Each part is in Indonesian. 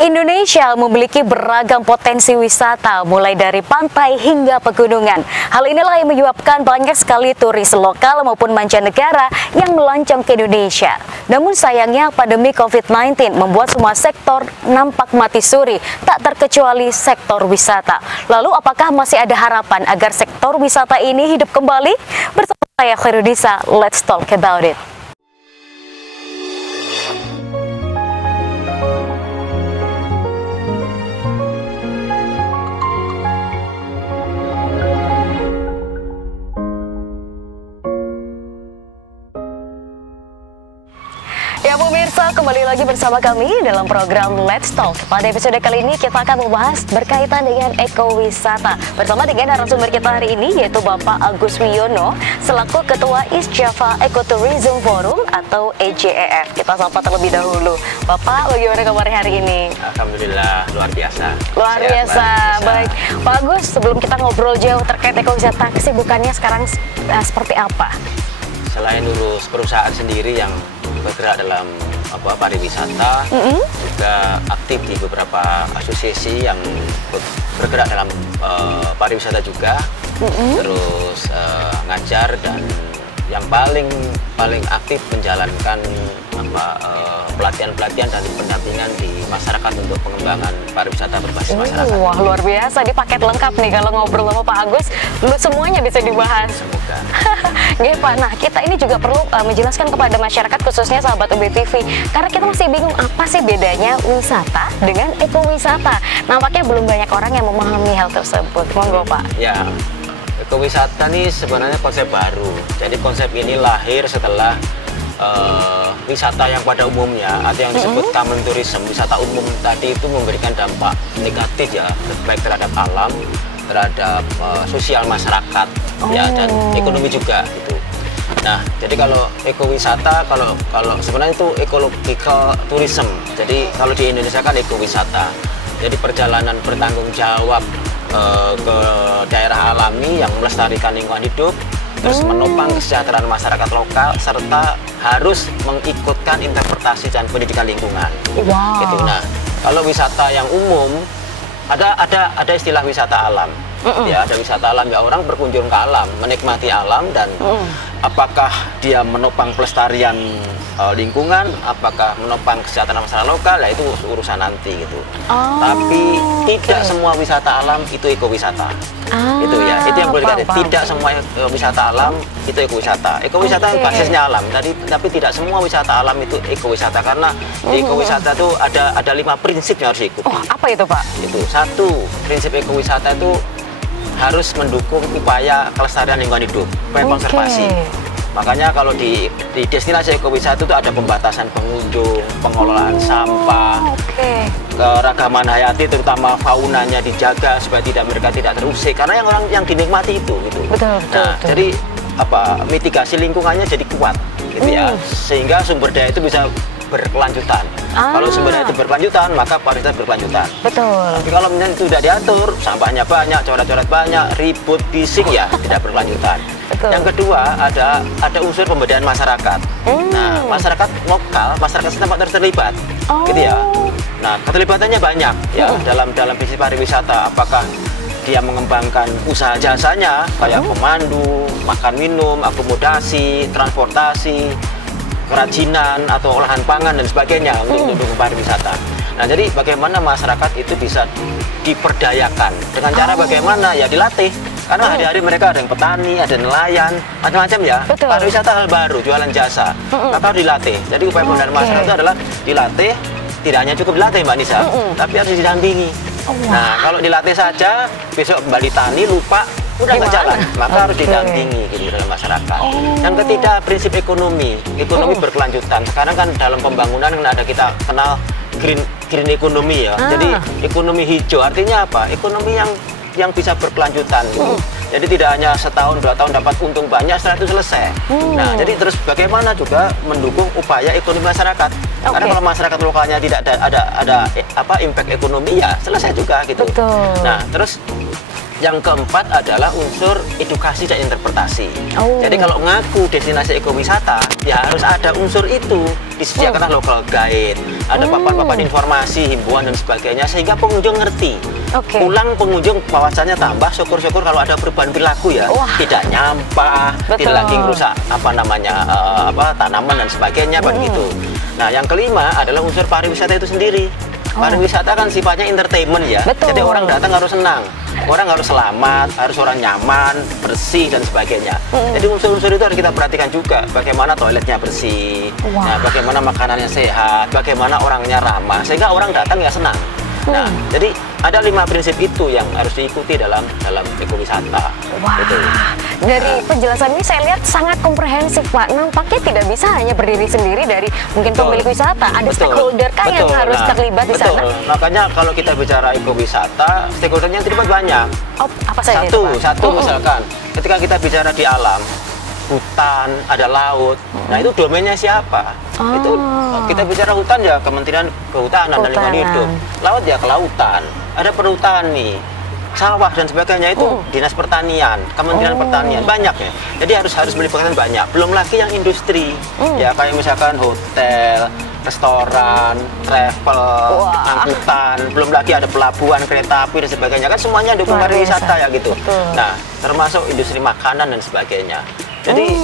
Indonesia memiliki beragam potensi wisata, mulai dari pantai hingga pegunungan. Hal inilah yang menyebabkan banyak sekali turis lokal maupun mancanegara yang melancong ke Indonesia. Namun sayangnya pandemi COVID-19 membuat semua sektor nampak mati suri, tak terkecuali sektor wisata. Lalu apakah masih ada harapan agar sektor wisata ini hidup kembali? Bersama saya Khairudisa, let's talk about it. Ya pemirsa, kembali lagi bersama kami dalam program Let's Talk. Pada episode kali ini kita akan membahas berkaitan dengan ekowisata bersama dengan narasumber kita hari ini, yaitu Bapak Agus Wiono selaku Ketua East Java Ecotourism Forum atau EJEF. Kita sapa terlebih dahulu. Bapak, bagaimana kabar hari ini? Alhamdulillah, luar biasa. Luar biasa. Baik, Pak Agus, sebelum kita ngobrol jauh terkait ekowisata, kesibukannya sekarang seperti apa? Selain urus perusahaan sendiri yang bergerak dalam pariwisata, juga aktif di beberapa asosiasi yang bergerak dalam pariwisata juga, terus ngajar, dan yang paling aktif menjalankan pelatihan-pelatihan dan pendampingan di masyarakat untuk pengembangan pariwisata berbasis masyarakat. Wah, luar biasa, di paket lengkap nih kalau ngobrol sama Pak Agus, semuanya bisa dibahas. Semoga. Oke Pak, nah kita ini juga perlu menjelaskan kepada masyarakat, khususnya sahabat UBTV, karena kita masih bingung apa sih bedanya wisata dengan ekowisata. Nampaknya belum banyak orang yang memahami hal tersebut. Monggo Pak. Ya, ekowisata ini sebenarnya konsep baru. Jadi konsep ini lahir setelah wisata yang pada umumnya atau yang disebut common tourism, wisata umum tadi itu memberikan dampak negatif ya, baik terhadap alam, terhadap sosial masyarakat, ya, dan ekonomi juga gitu. Nah, jadi kalau ekowisata, kalau sebenarnya itu ecological tourism. Jadi kalau di Indonesia kan ekowisata. Jadi perjalanan bertanggung jawab ke daerah alami yang melestarikan lingkungan hidup, terus menopang kesejahteraan masyarakat lokal, serta harus mengikutkan interpretasi dan pendidikan lingkungan. Wow. Gitu. Nah, kalau wisata yang umum ada istilah wisata alam. Ya, ada wisata alam, ya, orang berkunjung ke alam, menikmati alam, dan apakah dia menopang pelestarian lingkungan, apakah menopang kesejahteraan masyarakat lokal, ya itu urusan nanti gitu. Tapi tidak semua wisata alam itu ekowisata. Itu ya, itu yang boleh dikatakan. Tidak semua wisata alam itu ekowisata. Ekowisata basisnya alam, tapi tidak semua wisata alam itu ekowisata, karena di ekowisata itu ada 5 prinsip yang harus diikuti. Apa itu Pak? Itu satu, prinsip ekowisata itu harus mendukung upaya kelestarian lingkungan hidup, upaya konservasi. Makanya kalau di destinasi ekowisata itu ada pembatasan pengunjung, pengelolaan sampah, keragaman hayati terutama faunanya dijaga supaya mereka tidak terusik, karena yang dinikmati itu gitu. Betul. Jadi mitigasi lingkungannya jadi kuat gitu ya, sehingga sumber daya itu bisa berkelanjutan. Kalau sumber daya itu berkelanjutan, maka pariwisata berkelanjutan. Betul. Tapi kalau misalnya itu tidak diatur, sampahnya banyak, coret-coret banyak, ribut, bising, ya tidak berkelanjutan. Yang kedua, ada unsur pemberdayaan masyarakat. Nah, masyarakat lokal, masyarakat setempat terlibat, gitu ya. Nah, keterlibatannya banyak ya dalam prinsip pariwisata. Apakah dia mengembangkan usaha jasanya kayak pemandu, makan minum, akomodasi, transportasi, kerajinan atau olahan pangan dan sebagainya untuk mendukung pariwisata. Nah, jadi bagaimana masyarakat itu bisa diperdayakan dengan cara bagaimana, ya dilatih. Karena hari-hari mereka ada yang petani, ada nelayan, macam-macam ya. Pariwisata hal baru, jualan jasa, maka harus dilatih. Jadi upaya pemberdayaan masyarakat itu adalah dilatih, tidak hanya cukup dilatih Mbak Nisa, tapi harus didampingi. Nah, kalau dilatih saja, besok kembali tani lupa, udah nggak jalan, maka harus didampingi gitu dalam masyarakat. Yang ketiga, prinsip ekonomi berkelanjutan. Sekarang kan dalam pembangunan ada kita kenal green ekonomi ya. Jadi ekonomi hijau artinya apa? Ekonomi yang bisa berkelanjutan gitu. Jadi tidak hanya setahun 2 tahun dapat untung banyak setelah itu selesai. Nah, jadi terus bagaimana juga mendukung upaya ekonomi masyarakat. Karena kalau masyarakat lokalnya tidak ada impact ekonomi, ya selesai juga gitu. Nah, terus Yang keempat adalah unsur edukasi dan interpretasi. Jadi kalau ngaku destinasi ekowisata, ya harus ada unsur itu. Disediakanlah local guide, ada papan-papan informasi, himbauan dan sebagainya, sehingga pengunjung ngerti. Pulang pengunjung wawasannya tambah, syukur-syukur kalau ada perubahan perilaku ya, tidak nyampah, tidak lagi merusak tanaman dan sebagainya, begitu. Nah, yang kelima adalah unsur pariwisata itu sendiri. Pariwisata kan sifatnya entertainment ya. Jadi orang datang harus senang, orang harus selamat, harus orang nyaman, bersih dan sebagainya. Jadi unsur-unsur itu harus kita perhatikan juga. Bagaimana toiletnya bersih, nah, bagaimana makanannya sehat, bagaimana orangnya ramah, sehingga orang datang ya senang. Nah, jadi ada 5 prinsip itu yang harus diikuti dalam ekowisata. Dari penjelasan ini saya lihat sangat komprehensif, Pak. Nampaknya tidak bisa hanya berdiri sendiri dari mungkin pemilik wisata, ada stakeholder kan yang harus terlibat di sana. Makanya kalau kita bicara ekowisata, stakeholdernya terlibat banyak. Apa saja itu, Pak? Satu misalkan, ketika kita bicara di alam, hutan, ada laut. Nah, itu domainnya siapa? Itu kita bicara hutan ya Kementerian Kehutanan dan Lingkungan Hidup. Laut ya kelautan. Ada perhutani, sawah dan sebagainya itu Dinas Pertanian, Kementerian Pertanian, banyak ya. Jadi harus melibatkan banyak. Belum lagi yang industri. Ya kayak misalkan hotel, restoran, travel, angkutan, belum lagi ada pelabuhan, kereta api dan sebagainya. Kan semuanya dukung pariwisata ya gitu. Nah, termasuk industri makanan dan sebagainya. Jadi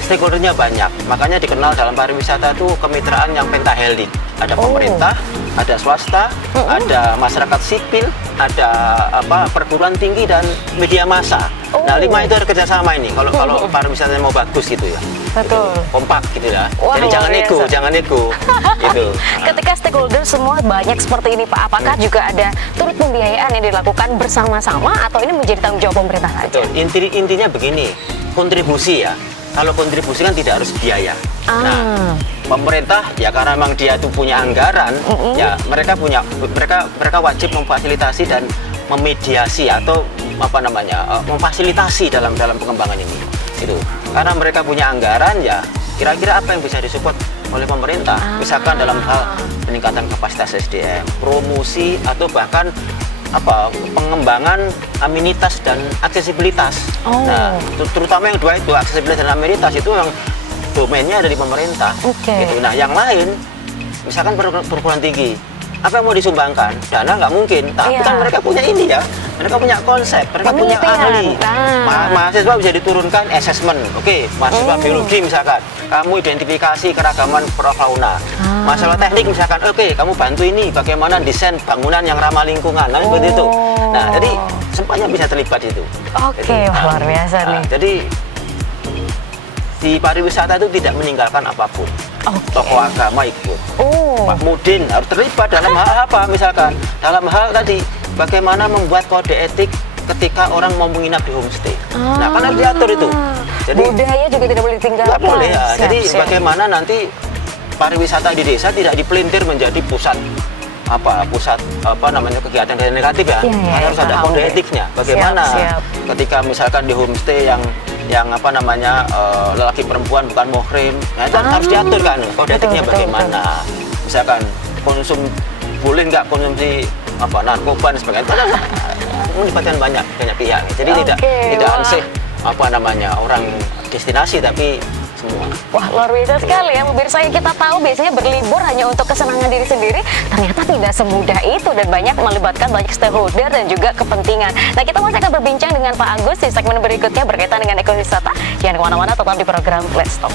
stakeholdernya banyak, makanya dikenal dalam pariwisata itu kemitraan yang pentahelix. Ada pemerintah, ada swasta, ada masyarakat sipil, ada perguruan tinggi dan media massa. Nah, 5 itu harus kerjasama ini. Kalau pariwisatanya mau bagus gitu ya. Gitu, kompak gitu ya. Jadi jangan ego, gitu. Ketika stakeholder semua banyak seperti ini, Pak, apakah juga ada turut pembiayaan yang dilakukan bersama-sama atau ini menjadi tanggung jawab pemerintah saja? Intinya begini. Kontribusi ya, kalau kontribusi kan tidak harus biaya. Nah, pemerintah ya karena memang dia tuh punya anggaran, ya mereka wajib memfasilitasi dan memediasi atau memfasilitasi dalam pengembangan ini. Gitu. Karena mereka punya anggaran, ya kira-kira apa yang bisa disupport oleh pemerintah? Misalkan dalam hal peningkatan kapasitas SDM, promosi atau bahkan pengembangan amenitas dan aksesibilitas. Nah, terutama yang dua itu, aksesibilitas dan amenitas itu yang domainnya dari pemerintah. Gitu. Nah, yang lain, misalkan perguruan tinggi, apa yang mau disumbangkan? Dana nggak mungkin, tapi kan mereka punya ini ya, mereka punya konsep, mereka punya ahli. Mahasiswa bisa diturunkan assessment, mahasiswa biologi misalkan, kamu identifikasi keragaman fauna. Masalah teknik misalkan, kamu bantu ini bagaimana desain bangunan yang ramah lingkungan, seperti itu. Nah, jadi semuanya bisa terlibat itu. Luar biasa nih. Jadi di pariwisata itu tidak meninggalkan apapun. Tokoh agama ikut, Pak Mudin harus terlibat dalam hal apa misalkan, dalam hal tadi bagaimana membuat kode etik ketika orang mau menginap di homestay. Nah, kan harus diatur itu. Jadi budaya juga tidak boleh ditinggalkan. Tidak boleh ya. Jadi bagaimana nanti pariwisata di desa tidak dipelintir menjadi pusat kegiatan negatif ya. Harus ada kode etiknya. Bagaimana ketika misalkan di homestay yang lelaki perempuan bukan muhrim, nah itu harus diatur kan kode etiknya bagaimana. Misalkan boleh nggak konsumsi narkoba dan sebagainya. Itu kan melibatkan banyak pihak. Jadi tidak ansih orang destinasi tapi semua. Wah, luar biasa sekali ya pemirsa. Yang kita tahu biasanya berlibur hanya untuk kesenangan diri sendiri, ternyata tidak semudah itu dan banyak melibatkan banyak stakeholder dan juga kepentingan. Nah, kita masih akan berbincang dengan Pak Agus di segmen berikutnya berkaitan dengan ekowisata. Jangan kemana-mana, tetap di program Let's Talk.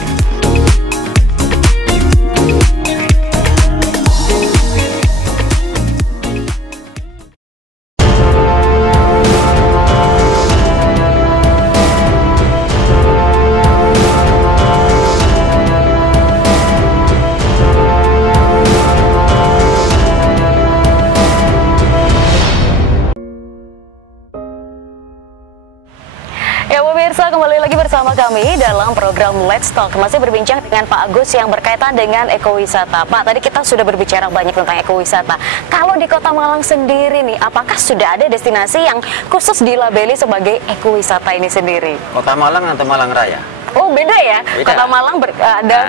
Kembali lagi bersama kami dalam program Let's Talk. Masih berbincang dengan Pak Agus yang berkaitan dengan ekowisata. Pak, tadi kita sudah berbicara banyak tentang ekowisata. Kalau di Kota Malang sendiri nih, apakah sudah ada destinasi yang khusus dilabeli sebagai ekowisata ini sendiri? Kota Malang atau Malang Raya? Oh, beda ya? Beda. Kota Malang ada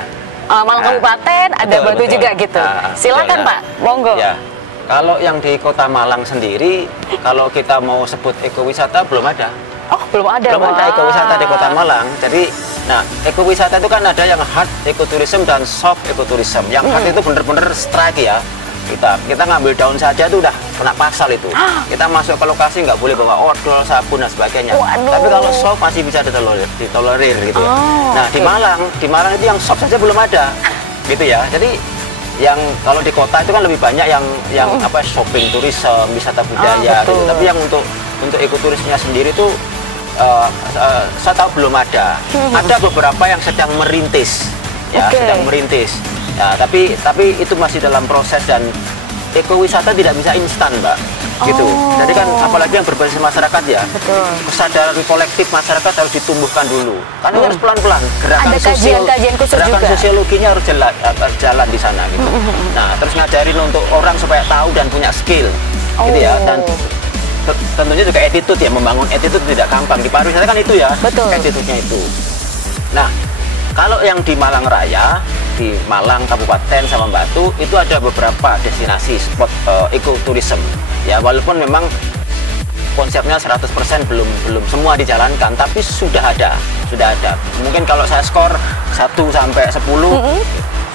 Malang Kabupaten, ada Batu juga gitu. Silakan Pak, monggo. Ya. Kalau yang di Kota Malang sendiri, kalau kita mau sebut ekowisata belum ada. Oh, belum ada. Belum ada ekowisata di Kota Malang. Jadi, nah, ekowisata itu kan ada yang hard ekoturism dan soft ekoturism. Yang hard itu bener-bener strike ya. Kita ngambil daun saja itu udah kena pasal itu. Kita masuk ke lokasi nggak boleh bawa odol, sabun dan sebagainya. Waduh. Tapi kalau soft masih bisa ditolerir gitu ya. Nah, oke. di Malang itu yang soft saja belum ada. Gitu ya. Jadi yang kalau di kota itu kan lebih banyak yang apa shopping tourism, wisata budaya gitu. Betul. Tapi yang untuk ekoturismnya sendiri itu saya tahu belum ada. Ada beberapa yang sedang merintis, ya sedang merintis. Ya, tapi itu masih dalam proses dan ekowisata tidak bisa instan, Mbak. Gitu. Jadi kan apalagi yang berbasis masyarakat ya. Betul. Kesadaran kolektif masyarakat harus ditumbuhkan dulu. Karena harus pelan-pelan. Gerakan ada kajian-kajian khusus gerakan juga. sosiologinya harus jalan di sana gitu. Nah, terus ngajarin untuk orang supaya tahu dan punya skill. Gitu ya. Dan tentunya juga attitude ya, membangun attitude tidak gampang. Di pariwisata kan itu ya. Betul. Attitude-nya itu. Nah, kalau yang di Malang Raya, di Malang Kabupaten sama Batu itu ada beberapa destinasi spot ekoturism ya, walaupun memang konsepnya 100% belum semua dijalankan, tapi sudah ada mungkin kalau saya skor 1 sampai 10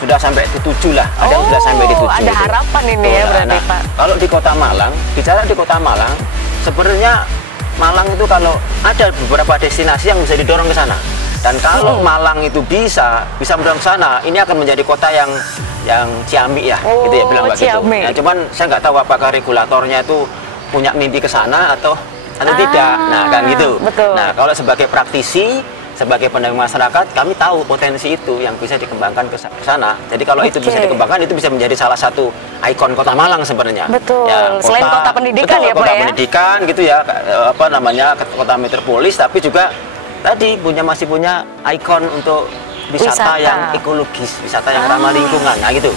sudah sampai di 7 lah, ada yang sudah sampai di 7 ada gitu. harapan ini ya berarti Pak. Kalau di Kota Malang, bicara di Kota Malang sebenarnya Malang itu kalau ada beberapa destinasi yang bisa didorong ke sana. Dan kalau Malang itu bisa mendorong sana, ini akan menjadi kota yang ciamik ya, gitu ya bilang begitu. Nah, cuman saya nggak tahu apakah regulatornya itu punya mimpi ke sana atau tidak. Nah, kan gitu. Betul. Nah, kalau sebagai praktisi, sebagai pendamping masyarakat, kami tahu potensi itu yang bisa dikembangkan ke sana. Jadi kalau itu bisa dikembangkan, itu bisa menjadi salah satu ikon Kota Malang sebenarnya. Betul. Ya, selain kota pendidikan ya, Pak ya. Kota pendidikan gitu ya, apa namanya, kota metropolis, tapi juga tadi masih punya ikon untuk wisata yang ekologis, wisata yang ramah lingkungan, nah gitu.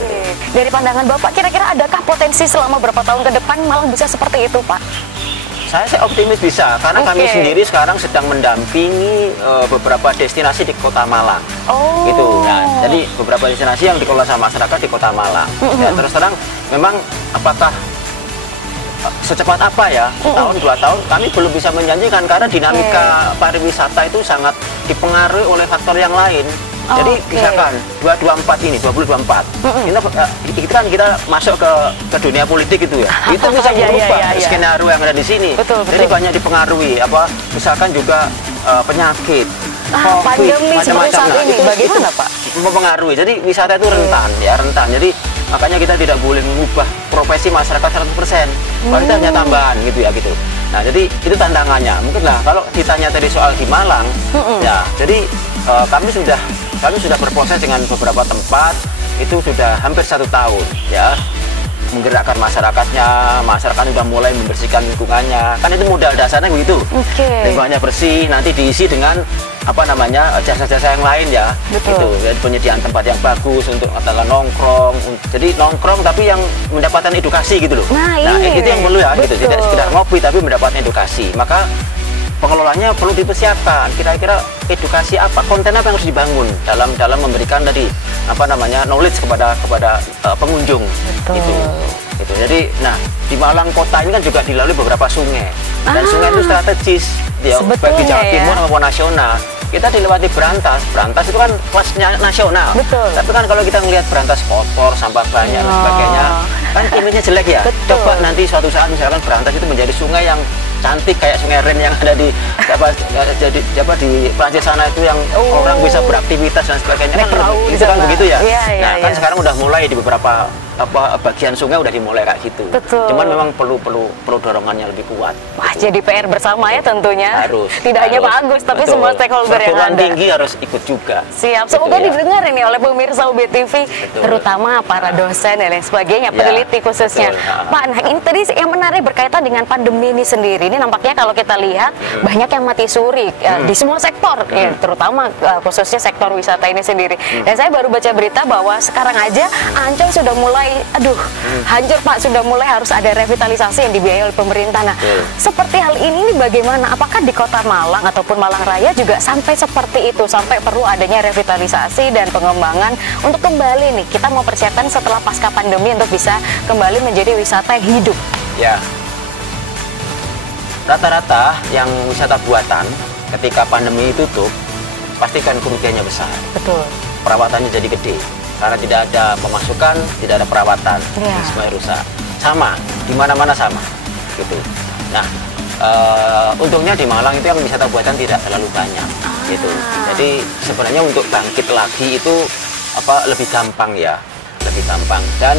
Oke. Dari pandangan Bapak, kira-kira adakah potensi selama berapa tahun ke depan Malang bisa seperti itu, Pak? Saya sih optimis bisa, karena kami sendiri sekarang sedang mendampingi beberapa destinasi di Kota Malang. Gitu. Nah, jadi beberapa destinasi yang dikelola sama masyarakat di Kota Malang. Ya, terus terang, memang apakah secepat apa ya, setahun 2 tahun kami belum bisa menjanjikan karena dinamika pariwisata itu sangat dipengaruhi oleh faktor yang lain. Jadi misalkan 2024 itu kan kita masuk ke dunia politik itu ya, itu bisa merubah skenario yang ada di sini. Jadi banyak dipengaruhi misalkan juga penyakit, pandemi seperti saat ini, bagaimana Pak? Mempengaruhi. Jadi wisata itu rentan. Jadi makanya kita tidak boleh mengubah profesi masyarakat 100%. Kalau itu hanya tambahan gitu ya gitu. Nah, jadi itu tantangannya. Mungkin lah kalau ditanya tadi soal di Malang, ya. Jadi kami sudah berproses dengan beberapa tempat itu sudah hampir 1 tahun ya. Menggerakkan masyarakatnya, masyarakat sudah mulai membersihkan lingkungannya. Kan itu modal dasarnya begitu. Lingkungannya bersih, nanti diisi dengan jasa-jasa yang lain ya. Gitu. Jadi penyediaan tempat yang bagus untuk nongkrong. Jadi nongkrong tapi yang mendapatkan edukasi gitu loh. Nah, itu yang perlu ya gitu. Tidak sekedar ngopi tapi mendapatkan edukasi. Maka pengelolanya perlu dipersiapkan. Kira-kira edukasi apa, konten apa yang harus dibangun dalam memberikan tadi knowledge kepada pengunjung. Gitu. Jadi, nah di Malang kota ini kan juga dilalui beberapa sungai dan sungai itu strategis ya, bagi Jawa Timur maupun nasional. Kita dilewati Berantas itu kan kelasnya nasional. Tapi kan kalau kita ngelihat Berantas kotor, sampah banyak dan sebagainya, kan image-nya jelek ya. Coba nanti suatu saat misalkan Berantas itu menjadi sungai yang cantik kayak Sungai Ren yang ada di Prancis sana itu yang orang bisa beraktivitas dan sebagainya. Itu kan begitu ya. Nah, kan sekarang udah mulai di beberapa bagian sungai udah dimulai kayak gitu. Cuman memang perlu dorongan yang lebih kuat. Wah, jadi PR bersama ya tentunya. Tidak hanya Pak Agus, tapi semua stakeholder yang ada. Tinggi harus ikut juga. Siap. Semoga didengar ini oleh pemirsa UBTV, terutama para dosen dan lain sebagainya, peneliti khususnya. Pak, nah ini tadi yang menarik berkaitan dengan pandemi ini sendiri. Ini nampaknya kalau kita lihat banyak yang mati suri di semua sektor, terutama khususnya sektor wisata ini sendiri. Dan saya baru baca berita bahwa sekarang aja Ancol sudah mulai mulai, aduh, hancur Pak, sudah mulai harus ada revitalisasi yang dibiayai oleh pemerintah. Nah, seperti hal ini bagaimana? Apakah di Kota Malang ataupun Malang Raya juga sampai seperti itu, sampai perlu adanya revitalisasi dan pengembangan untuk kembali nih, kita mau persiapkan setelah pasca pandemi untuk bisa kembali menjadi wisata yang hidup? Ya, rata-rata yang wisata buatan ketika pandemi tutup, pastikan kerugiannya besar. Betul. Perawatannya jadi gede karena tidak ada pemasukan, tidak ada perawatan, semuanya rusak. Sama, di mana-mana sama, gitu. Nah, untungnya di Malang itu yang wisata buatan tidak terlalu banyak, gitu. Jadi sebenarnya untuk bangkit lagi itu lebih gampang ya, lebih gampang. Dan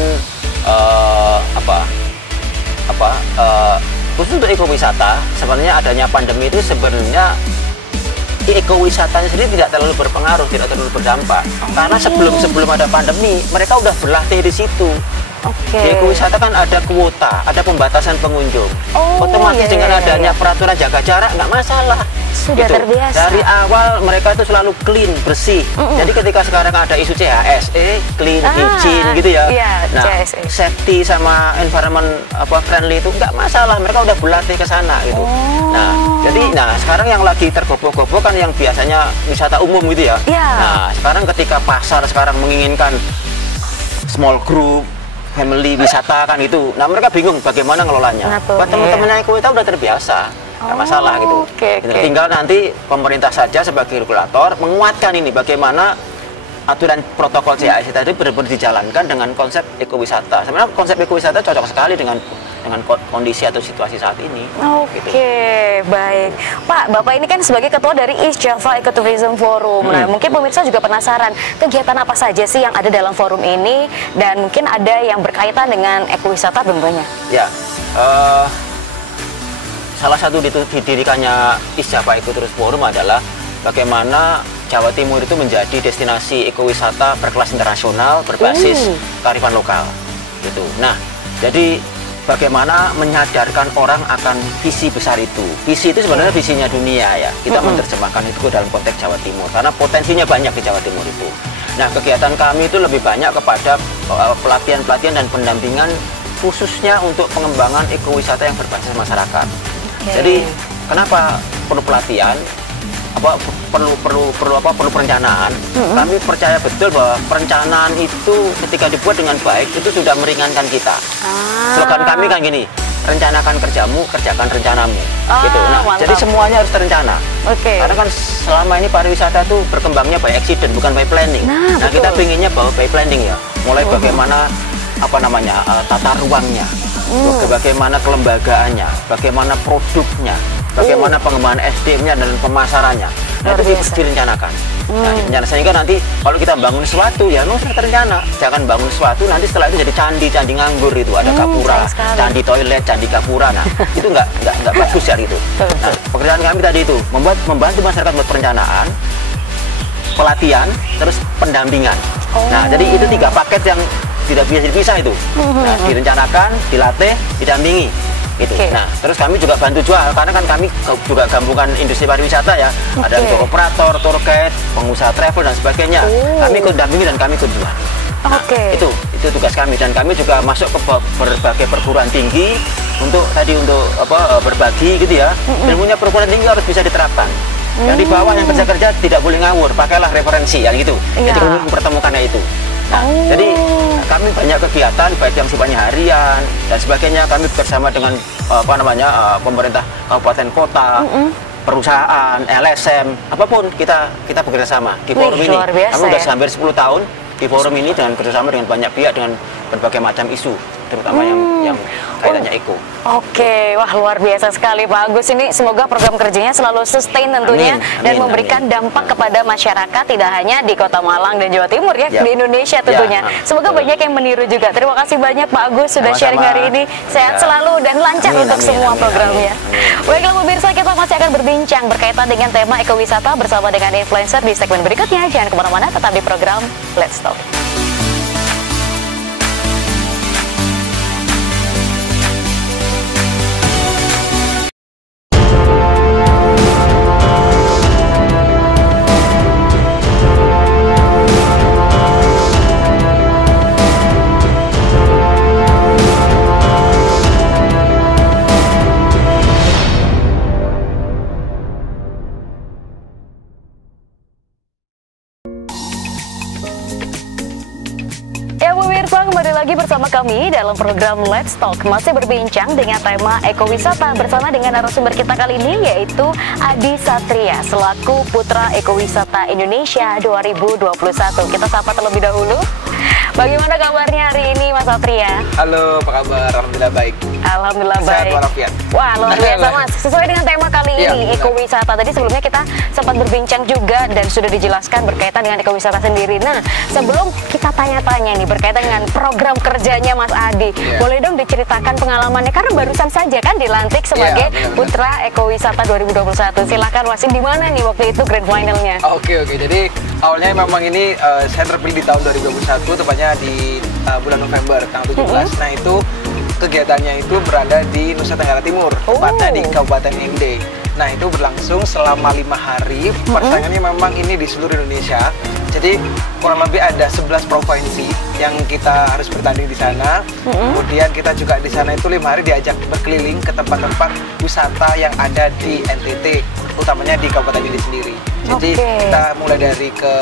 khusus untuk ekowisata, sebenarnya adanya pandemi itu sebenarnya ekowisatanya sendiri tidak terlalu berpengaruh, tidak terlalu berdampak. Karena sebelum ada pandemi, mereka udah berlatih di situ. Di ekowisata kan ada kuota, ada pembatasan pengunjung. Otomatis dengan adanya peraturan jaga jarak nggak masalah. Sudah terbiasa. Dari awal mereka itu selalu clean, bersih. Jadi ketika sekarang ada isu CHSE, clean, hygiene gitu ya. Nah, safety sama environment friendly itu nggak masalah. Mereka udah berlatih ke sana gitu. Nah, sekarang yang lagi tergopoh-gopoh kan yang biasanya wisata umum gitu ya. Nah, sekarang ketika pasar sekarang menginginkan small group, family wisata kan gitu. Nah, mereka bingung bagaimana ngelolanya. Buat teman-teman yang ekowisata udah terbiasa. Nggak masalah gitu. Tinggal nanti pemerintah saja sebagai regulator menguatkan ini bagaimana aturan protokol CHSE tadi benar-benar dijalankan dengan konsep ekowisata. Sebenarnya konsep ekowisata cocok sekali dengan kondisi atau situasi saat ini. Baik. Pak, Bapak ini kan sebagai ketua dari East Java Ecotourism Forum. Nah, mungkin pemirsa juga penasaran, kegiatan apa saja sih yang ada dalam forum ini, dan mungkin ada yang berkaitan dengan ekowisata tentunya. Ya, salah satu didirikannya East Java Ecotourism Forum adalah bagaimana Jawa Timur itu menjadi destinasi ekowisata berkelas internasional berbasis kearifan lokal. Gitu. Nah, jadi bagaimana menyadarkan orang akan visi besar itu. Visi itu sebenarnya visinya dunia ya. Kita menerjemahkan itu dalam konteks Jawa Timur karena potensinya banyak di Jawa Timur itu. Nah, kegiatan kami itu lebih banyak kepada pelatihan-pelatihan dan pendampingan khususnya untuk pengembangan ekowisata yang berbasis masyarakat. Jadi, kenapa perlu pelatihan? Perlu perencanaan. Kami percaya betul bahwa perencanaan itu ketika dibuat dengan baik itu sudah meringankan kita. Slogan kami kan gini, rencanakan kerjamu, kerjakan rencanamu. Gitu. Nah, jadi semuanya harus terencana. Karena kan selama ini pariwisata itu berkembangnya by accident, bukan by planning. Nah, kita pinginnya bahwa by planning ya. Mulai bagaimana tata ruangnya, bagaimana kelembagaannya, bagaimana produknya, bagaimana pengembangan SDM-nya dan pemasarannya. Nah, itu direncanakan. Nah, sehingga nanti kalau kita bangun sesuatu ya harus terencana. Jangan bangun sesuatu nanti setelah itu jadi candi nganggur itu, ada gapura, candi toilet, candi gapura. Nah, itu nggak bagus ya gitu. Nah, pekerjaan kami tadi itu membantu masyarakat buat perencanaan, pelatihan, terus pendampingan. Nah, jadi itu 3 paket yang tidak bisa dipisah itu. Nah, direncanakan, dilatih, didampingi. Gitu. Nah, terus kami juga bantu jual karena kan kami juga gabungan industri pariwisata ya. Ada untuk operator, tour guide, pengusaha travel dan sebagainya. Kami ikut dampingi dan kami ikut jual. Nah, itu tugas kami dan kami juga masuk ke berbagai perguruan tinggi untuk berbagi gitu ya. Ilmunya perguruan tinggi harus bisa diterapkan. Yang di bawah yang kerja tidak boleh ngawur, pakailah referensi ya gitu. Jadi mempertemukannya itu. Nah, jadi kami banyak kegiatan baik yang sifatnya harian dan sebagainya. Kami bersama dengan pemerintah kabupaten kota, perusahaan, LSM, apapun kita bekerja sama di forum ini. Kami sudah hampir 10 tahun di forum ini dengan kerjasama dengan banyak pihak dengan berbagai macam isu, terutama yang kaitannya eko. Wah luar biasa sekali Pak Agus. Ini semoga program kerjanya selalu sustain tentunya dan memberikan dampak kepada masyarakat tidak hanya di Kota Malang dan Jawa Timur ya, di Indonesia tentunya. Semoga banyak yang meniru juga. Terima kasih banyak Pak Agus sudah sharing hari ini. Sehat selalu dan lancar untuk semua programnya. Baiklah pemirsa, kita masih akan berbincang berkaitan dengan tema ekowisata bersama dengan influencer di segmen berikutnya. Jangan kemana-mana, tetap di program Let's Talk. bersama kami dalam program Let's Talk, masih berbincang dengan tema ekowisata bersama dengan narasumber kita kali ini, yaitu Adi Satria selaku Putra Ekowisata Indonesia 2021. Kita sapa terlebih dahulu. Bagaimana kabarnya hari ini, Mas Satria? Halo, apa kabar? Alhamdulillah baik. Alhamdulillah baik. Sehat walafiat. Wah, luar biasa, Mas. Sesuai dengan tema kali ini, benar. ekowisata. Tadi sebelumnya kita sempat berbincang juga dan sudah dijelaskan berkaitan dengan ekowisata sendiri. Nah, sebelum kita tanya-tanya nih berkaitan dengan program kerjanya Mas Adi, boleh dong diceritakan pengalamannya, karena barusan saja kan dilantik sebagai Putra Ekowisata 2021. Silakan, Mas. Di mana nih waktu itu grand finalnya? Oke. Jadi awalnya memang ini saya terpilih di tahun 2021, tepatnya di bulan November tanggal 17. Nah, itu kegiatannya itu berada di Nusa Tenggara Timur, tepatnya di Kabupaten Ende. Nah, itu berlangsung selama 5 hari. Persaingannya memang ini di seluruh Indonesia. Jadi kurang lebih ada 11 provinsi yang kita harus bertanding di sana. Kemudian kita juga di sana itu 5 hari diajak berkeliling ke tempat-tempat wisata yang ada di NTT, utamanya di Kabupaten Ende sendiri. Jadi kita mulai dari ke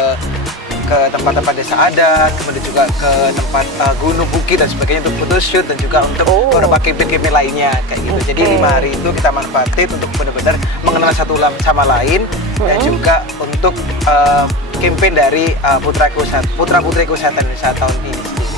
tempat-tempat desa adat, kemudian juga ke tempat gunung, bukit dan sebagainya untuk photoshoot, dan juga untuk beberapa campaign lainnya kayak gitu. Jadi 5 hari itu kita manfaatin untuk benar-benar mengenal satu sama lain, dan juga untuk campaign dari Putra Putri Ekowisata Indonesia tahun ini sendiri.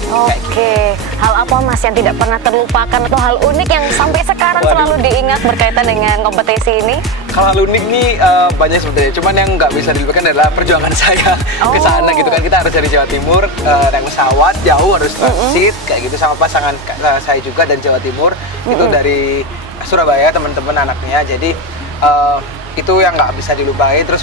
Hal apa, Mas, yang tidak pernah terlupakan atau hal unik yang sampai sekarang selalu diingat berkaitan dengan kompetisi ini? Hal unik nih banyak sebenarnya, cuman yang nggak bisa dilupakan adalah perjuangan saya ke sana gitu kan. Kita harus dari Jawa Timur, naik pesawat jauh, harus transit kayak gitu sama pasangan saya juga dan Jawa Timur. Itu dari Surabaya, teman-teman anaknya. Jadi itu yang nggak bisa dilupain. Terus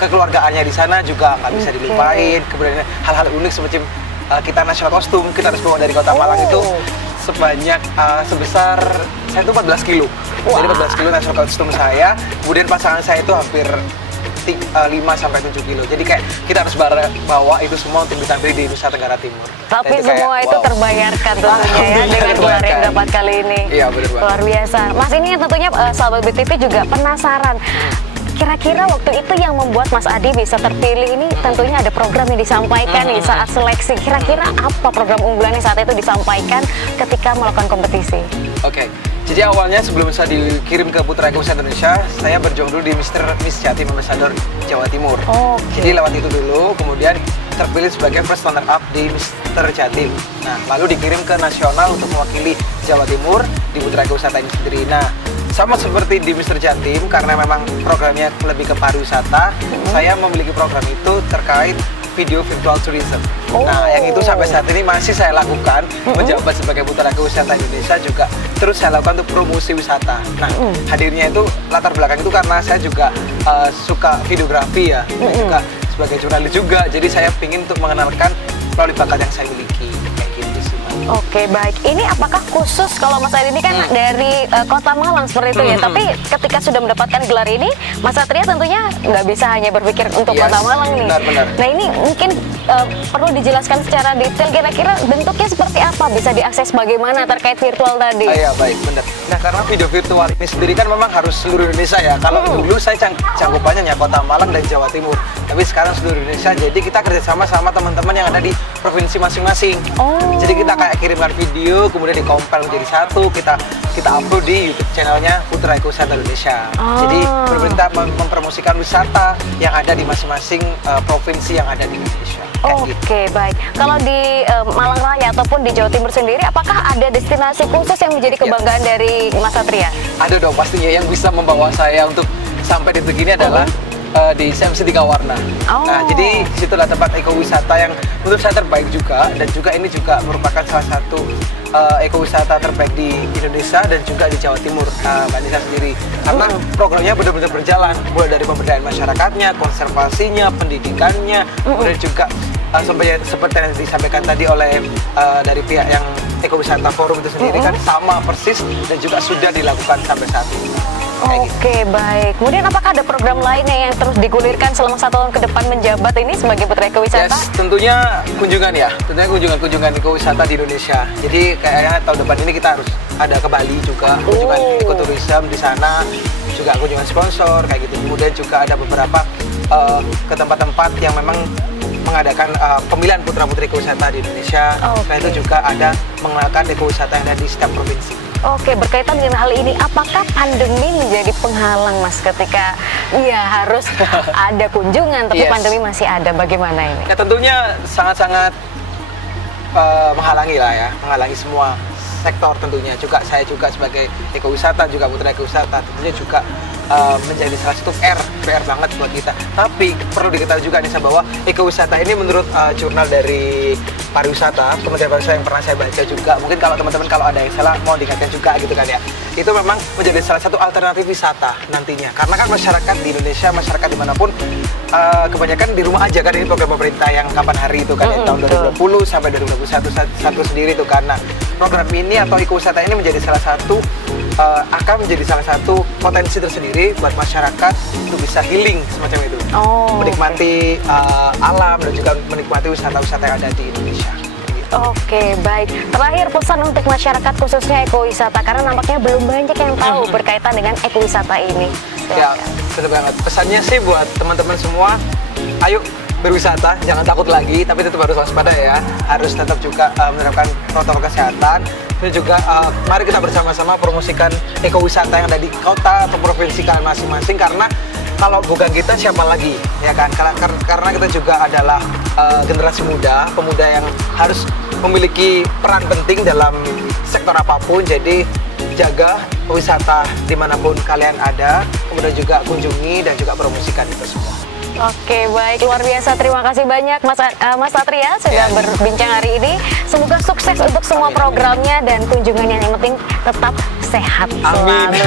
kekeluargaannya di sana juga nggak bisa dilupain. Kemudian hal-hal unik seperti kita nasional kostum, kita harus bawa dari Kota Malang itu sebanyak sebesar saya itu 14 kilo. Jadi 14 kilo nasional kostum saya. Kemudian pasangan saya itu hampir 5-7 kilo. Jadi kayak kita harus bawa itu semua untuk ditampil di Nusa Tenggara Timur. Tapi semua itu terbayarkan tentunya ya dengan gelar yang dapat kali ini. Iya, benar banget. Luar biasa. Mas, ini tentunya sahabat BTV juga penasaran. Kira-kira waktu itu yang membuat Mas Adi bisa terpilih ini tentunya ada program yang disampaikan nih saat seleksi. Kira-kira apa program unggulan yang saat itu disampaikan ketika melakukan kompetisi? Jadi awalnya sebelum saya dikirim ke Putra Ekowisata Indonesia, saya berjuang dulu di Miss Jatim Ambassador Jawa Timur. Jadi lewat itu dulu, kemudian terpilih sebagai first runner up di Mister Jatim. Nah, lalu dikirim ke nasional untuk mewakili Jawa Timur di Putra Ekowisata ini sendiri. Nah, sama seperti di Mister Jatim, karena memang programnya lebih ke pariwisata, saya memiliki program itu terkait video virtual tourism. Nah, yang itu sampai saat ini masih saya lakukan, menjabat sebagai Putra Ekowisata Indonesia, juga terus saya lakukan untuk promosi wisata. Nah, hadirnya itu latar belakang itu karena saya juga suka videografi ya, juga sebagai jurnalis juga, jadi saya ingin untuk mengenalkan melalui bakat yang saya miliki. Oke, baik. Ini apakah khusus kalau Mas Adi ini kan dari Kota Malang seperti itu ya? Tapi ketika sudah mendapatkan gelar ini, Mas Satria tentunya nggak bisa hanya berpikir untuk Kota Malang nih. Benar. Nah, ini mungkin perlu dijelaskan secara detail. Kira-kira bentuknya seperti apa? Bisa diakses bagaimana terkait virtual tadi? Iya, baik, benar. Nah, karena video virtual ini sendiri kan memang harus seluruh Indonesia ya. Kalau dulu saya cangkupannya hanya Kota Malang dan Jawa Timur. Tapi sekarang seluruh Indonesia. Jadi kita kerjasama sama teman-teman yang ada di provinsi masing-masing. Jadi kita kayak kirimkan video, kemudian dikompil menjadi satu, kita upload di YouTube channelnya Putra Ekowisata Indonesia. Jadi pemerintah mempromosikan wisata yang ada di masing-masing provinsi yang ada di Indonesia. Baik. Kalau di Malang Raya ataupun di Jawa Timur sendiri, apakah ada destinasi khusus yang menjadi kebanggaan dari Mas Satria? Ada dong pastinya. Yang bisa membawa saya untuk sampai di begini adalah di SMC Tiga Warna. Nah, jadi disitulah tempat ekowisata yang menurut saya terbaik juga, dan juga ini juga merupakan salah satu ekowisata terbaik di Indonesia dan juga di Jawa Timur, Mbak Nisa sendiri. Karena programnya benar-benar berjalan, mulai dari pemberdayaan masyarakatnya, konservasinya, pendidikannya, kemudian juga seperti yang disampaikan tadi oleh dari pihak yang Ekowisata Forum itu sendiri kan sama persis dan juga sudah dilakukan sampai saat ini. Baik. Kemudian apakah ada program lainnya yang terus digulirkan selama 1 tahun ke depan menjabat ini sebagai Putra Ekowisata? Tentunya kunjungan ya. Tentunya kunjungan ekowisata di Indonesia. Jadi kayaknya tahun depan ini kita harus ada ke Bali juga, kunjungan ekoturism di sana, juga kunjungan sponsor kayak gitu. Kemudian juga ada beberapa ke tempat-tempat yang memang mengadakan pemilihan putra-putri ekowisata di Indonesia. Selain itu juga ada mengenalkan ekowisata yang ada di setiap provinsi. Oke, berkaitan dengan hal ini, apakah pandemi menjadi penghalang Mas ketika ya harus ada kunjungan tapi pandemi masih ada, bagaimana ini? Ya tentunya sangat-sangat menghalangi lah ya, menghalangi semua sektor tentunya. Juga saya juga sebagai ekowisata, juga putra ekowisata tentunya juga menjadi salah satu PR banget buat kita. Tapi perlu diketahui juga nih bahwa ekowisata ini menurut jurnal dari pariwisata, Kementerian Pariwisata yang pernah saya baca juga, mungkin kalau teman-teman kalau ada yang salah mau diingatkan juga gitu kan ya, itu memang menjadi salah satu alternatif wisata nantinya. Karena kan masyarakat di Indonesia, masyarakat dimanapun kebanyakan di rumah aja kan, ini program pemerintah yang kapan hari itu kan ya, tahun 2020 sampai 2021 sendiri itu. Karena program ini atau ekowisata ini menjadi salah satu akan menjadi salah satu potensi tersendiri buat masyarakat untuk bisa healing semacam itu, menikmati alam dan juga menikmati wisata-wisata yang ada di Indonesia. Oke, baik. Terakhir pesan untuk masyarakat khususnya ekowisata, karena nampaknya belum banyak yang tahu berkaitan dengan ekowisata ini. Ya, benar banget. Pesannya sih buat teman-teman semua, ayo berwisata, jangan takut lagi, tapi tetap harus waspada ya. Harus tetap juga menerapkan protokol kesehatan. Dan juga mari kita bersama-sama promosikan ekowisata yang ada di kota atau provinsi kalian masing-masing, karena kalau bukan kita siapa lagi, ya kan? Karena kita juga adalah generasi muda, pemuda yang harus memiliki peran penting dalam sektor apapun. Jadi jaga wisata dimanapun kalian ada, kemudian juga kunjungi dan juga promosikan itu semua. Oke, baik, luar biasa. Terima kasih banyak Mas Satria sudah berbincang hari ini. Semoga sukses untuk semua programnya dan kunjungannya, yang penting tetap sehat selalu.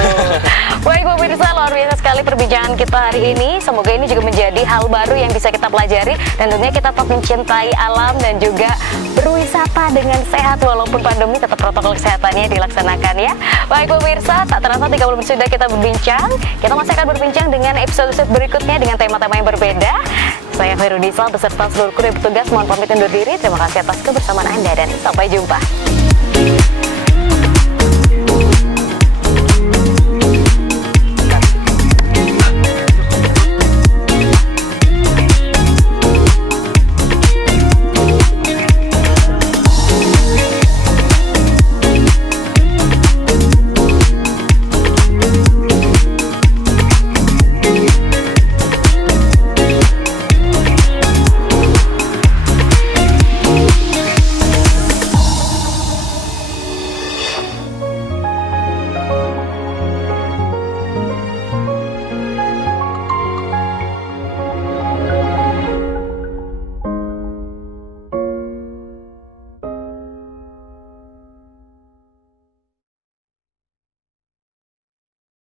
Baik pemirsa, luar biasa sekali perbincangan kita hari ini. Semoga ini juga menjadi hal baru yang bisa kita pelajari, dan tentunya kita tetap mencintai alam dan juga berwisata dengan sehat walaupun pandemi, tetap protokol kesehatannya dilaksanakan ya. Baik pemirsa, tak terasa 30 menit sudah kita berbincang. Kita masih akan berbincang dengan episode berikutnya dengan tema-tema yang berbeda. Saya Khairunisa beserta seluruh kru yang bertugas mohon pamit undur diri. Terima kasih atas kebersamaan Anda dan sampai jumpa.